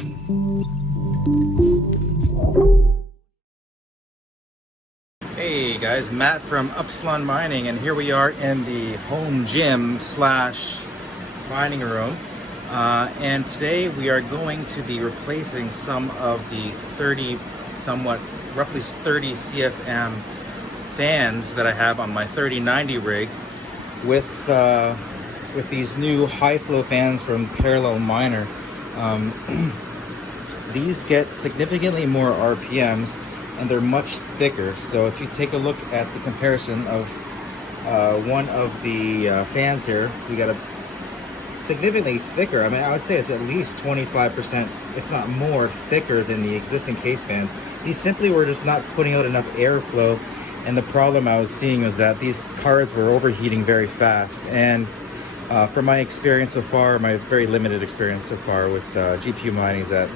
Hey guys, Matt from Upsilon Mining, and here we are in the home gym slash mining room. And today we are going to be replacing some of the roughly 30 CFM fans that I have on my 3090 rig with these new high flow fans from Parallel Miner. These get significantly more RPMs and they're much thicker. So if you take a look at the comparison of one of the fans here, we got a significantly thicker. I mean, I would say it's at least 25%, if not more, thicker than the existing case fans. These simply were just not putting out enough airflow, and the problem I was seeing was that these cards were overheating very fast. And from my experience so far, my very limited experience so far with GPU mining, is that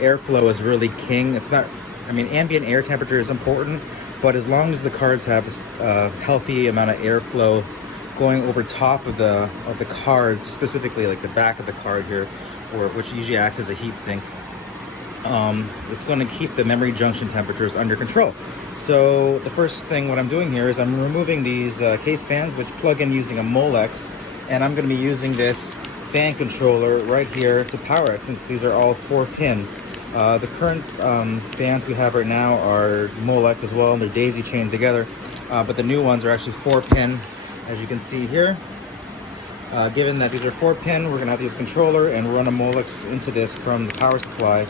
airflow is really king. It's not, I mean, ambient air temperature is important, but as long as the cards have a healthy amount of airflow going over top of the cards, specifically like the back of the card here, or which usually acts as a heat sink, it's going to keep the memory junction temperatures under control. So the first thing what I'm doing here is I'm removing these case fans, which plug in using a Molex, and I'm going to be using this fan controller right here to power it, since these are all 4 pins. The current fans we have right now are Molex as well, and they're daisy chained together, but the new ones are actually 4 pin, as you can see here. Given that these are 4 pin, we're going to have to use a controller and run a Molex into this from the power supply,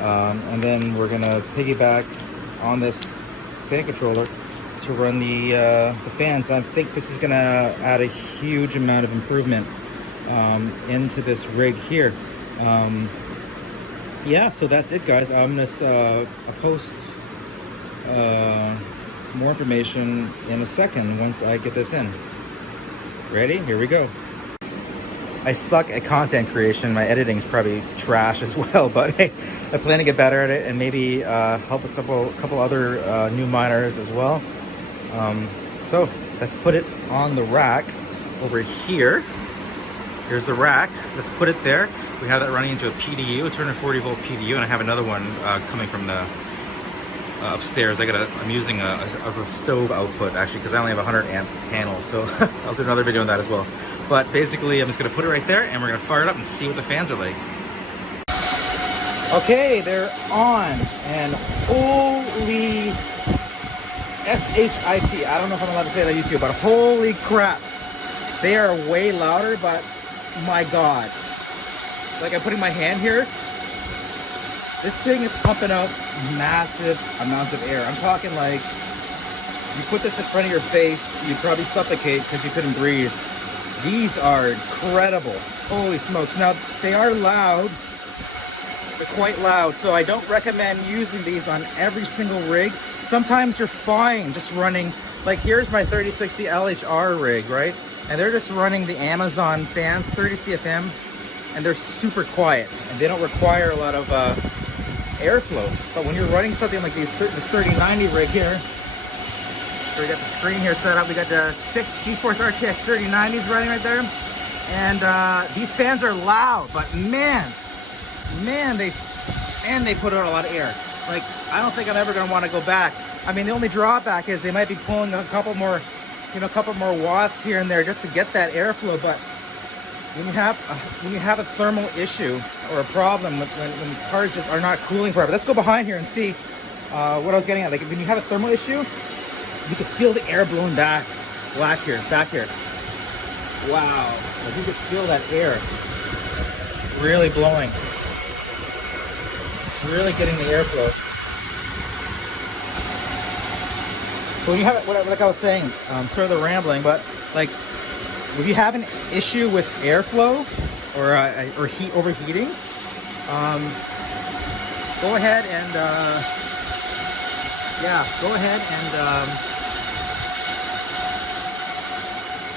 and then we're going to piggyback on this fan controller to run the fans. I think this is going to add a huge amount of improvement into this rig here. Yeah, so that's it, guys. I'm gonna post more information in a second once I get this in. Ready? Here we go. I suck at content creation. My editing is probably trash as well, but hey, I plan to get better at it and maybe help a couple other new miners as well. So let's put it on the rack over here. Here's the rack. Let's put it there. We have that running into a PDU, a 240 volt PDU, and I have another one coming from the upstairs. I'm using a stove output actually, because I only have a 100 amp panel, so I'll do another video on that as well. But basically, I'm just gonna put it right there, and we're gonna fire it up and see what the fans are like. Okay, they're on, and holy S-H-I-T. I don't know if I'm allowed to say that on YouTube, but holy crap, they are way louder. But my God. Like, I'm putting my hand here. This thing is pumping out massive amounts of air. I'm talking like, you put this in front of your face, you'd probably suffocate because you couldn't breathe. These are incredible. Holy smokes. Now, they are loud. They're quite loud, so I don't recommend using these on every single rig. Sometimes you're fine just running, like here's my 3060 LHR rig, right? And they're just running the Amazon fans, 30 CFM, and they're super quiet, and they don't require a lot of airflow. But when you're running something like this 3090 rig here, so we got the screen here set up, we got the 6 GeForce RTX 3090s running right there, and these fans are loud, but man, they put out a lot of air. Like, I don't think I'm ever gonna want to go back. I mean, the only drawback is they might be pulling a couple more watts here and there just to get that airflow. But when you have a thermal issue or a problem when cars just are not cooling properly, let's go behind here and see what I was getting at. Like, when you have a thermal issue, you can feel the air blowing back here. Wow, like you can feel that air really blowing. It's really getting the airflow. So when you have it, like I was saying, sort of the rambling, but like if you have an issue with airflow or heat overheating, go ahead and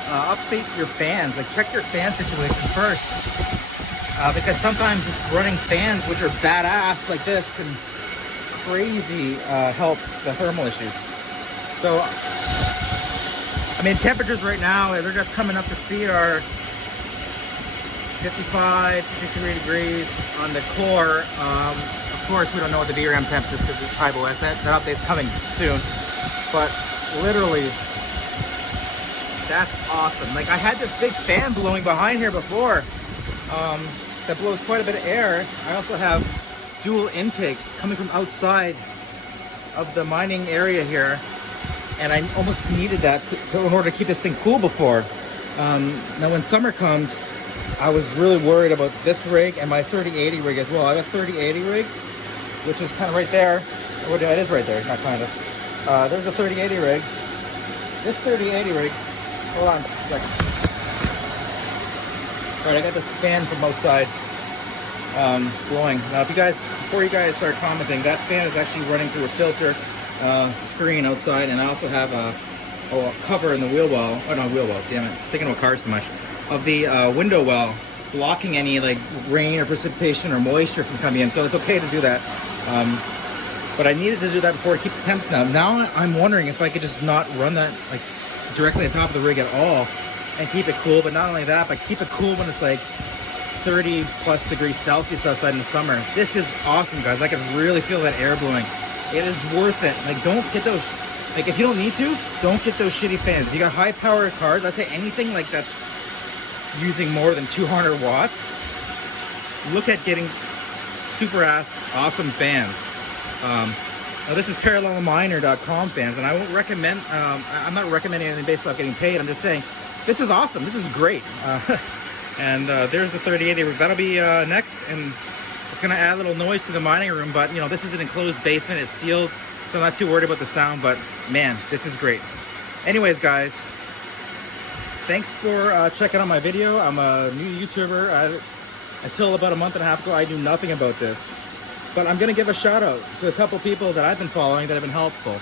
update your fans. Like, check your fan situation first, because sometimes just running fans, which are badass like this, can crazy help the thermal issues. So, I mean, temperatures right now, they're just coming up to speed, are 55, 53 degrees on the core. Of course, we don't know what the VRAM temp is because it's high below. That update's coming soon. But literally, that's awesome. Like, I had this big fan blowing behind here before that blows quite a bit of air. I also have dual intakes coming from outside of the mining area here, and I almost needed that in order to keep this thing cool before. Now when summer comes, I was really worried about this rig and my 3080 rig as well. I have a 3080 rig, which is kind of right there. Well, it is right there, not kind of. There's a 3080 rig. This 3080 rig, hold on a second. All right, I got this fan from outside blowing. Now, before you guys start commenting, that fan is actually running through a filter screen outside, and I also have a cover in the wheel well. Oh no, wheel well. Damn it, thinking about cars so much. Of the window well, blocking any like rain or precipitation or moisture from coming in. So it's okay to do that. But I needed to do that before I keep the temps down. Now I'm wondering if I could just not run that like directly on top of the rig at all and keep it cool. But not only that, but keep it cool when it's like 30 plus degrees Celsius outside in the summer. This is awesome, guys. I can really feel that air blowing. It is worth it. Like, don't get those, like, if you don't need to, don't get those shitty fans. If you got high power cars, let's say anything like that's using more than 200 watts, look at getting super ass awesome fans. Now this is parallelminer.com fans, and I won't recommend, I'm not recommending anything based off getting paid. I'm just saying, this is awesome. This is great. And there's the 3080 rig. That'll be next, and it's gonna add a little noise to the mining room, but you know, this is an enclosed basement, it's sealed, so I'm not too worried about the sound, but man, this is great. Anyways, guys, thanks for checking out my video. I'm a new YouTuber. Until about a month and a half ago, I knew nothing about this, but I'm gonna give a shout out to a couple people that I've been following that have been helpful.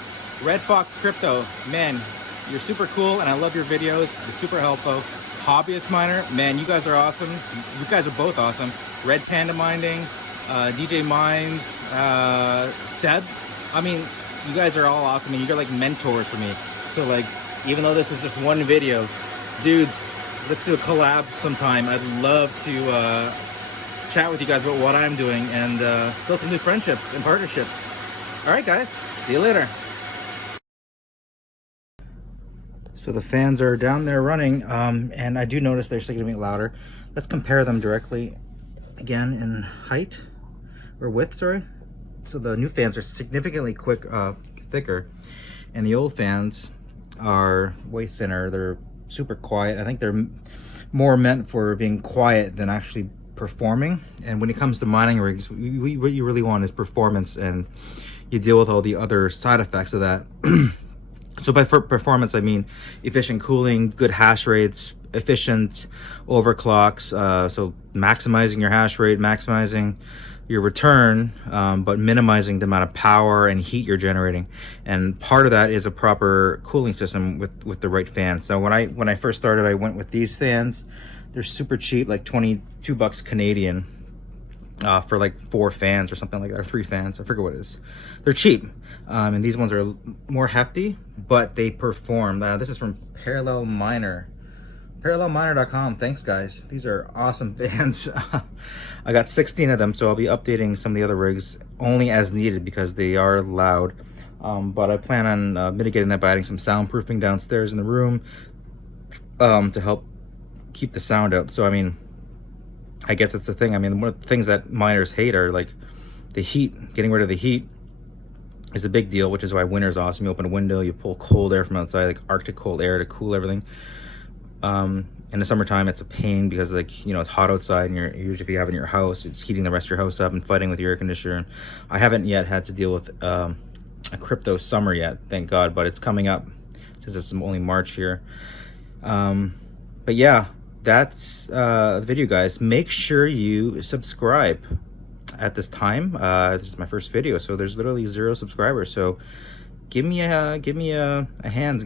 Red Fox Crypto, man, you're super cool, and I love your videos. You're super helpful. Hobbyist Miner, man, you guys are awesome. You guys are both awesome. Red Panda Mining, DJ Mines, Seb. I mean, you guys are all awesome, and you're like mentors for me. So like, even though this is just one video, dudes, let's do a collab sometime. I'd love to chat with you guys about what I'm doing and build some new friendships and partnerships. All right, guys, see you later. So the fans are down there running, and I do notice they're still getting louder. Let's compare them directly again in height or width, sorry. So the new fans are significantly thicker, and the old fans are way thinner. They're super quiet. I think they're more meant for being quiet than actually performing. And when it comes to mining rigs, what you really want is performance, and you deal with all the other side effects of that. So by performance, I mean efficient cooling, good hash rates, efficient overclocks, so maximizing your hash rate, maximizing your return, but minimizing the amount of power and heat you're generating. And part of that is a proper cooling system with the right fans. So when I first started, I went with these fans. They're super cheap, like 22 bucks Canadian. For like 4 fans or something like that, or 3 fans, I forget what it is. They're cheap, and these ones are more hefty, but they perform. This is from Parallel Miner, parallelminer.com. Thanks, guys. These are awesome fans. I got 16 of them, so I'll be updating some of the other rigs only as needed because they are loud. But I plan on mitigating that by adding some soundproofing downstairs in the room to help keep the sound out. So I mean, I guess it's the thing. I mean, one of the things that miners hate are like the heat. Getting rid of the heat is a big deal, which is why winter's awesome. You open a window, you pull cold air from outside, like Arctic cold air to cool everything. In the summertime, it's a pain because, like, you know, it's hot outside, and usually if you have it in your house, it's heating the rest of your house up and fighting with your air conditioner. I haven't yet had to deal with a crypto summer yet, thank God, but it's coming up since it's only March here. But yeah, that's the video, guys. Make sure you subscribe at this time. This is my first video, so there's literally 0 subscribers. So give me a hand,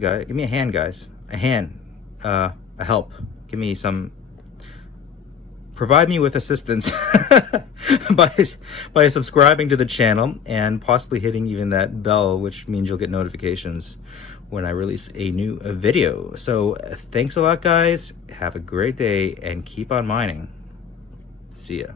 guys. Give me a hand, guys. A hand, a help. Give me some. Provide me with assistance by subscribing to the channel and possibly hitting even that bell, which means you'll get notifications when I release a new video. So thanks a lot, guys. Have a great day and keep on mining. See ya.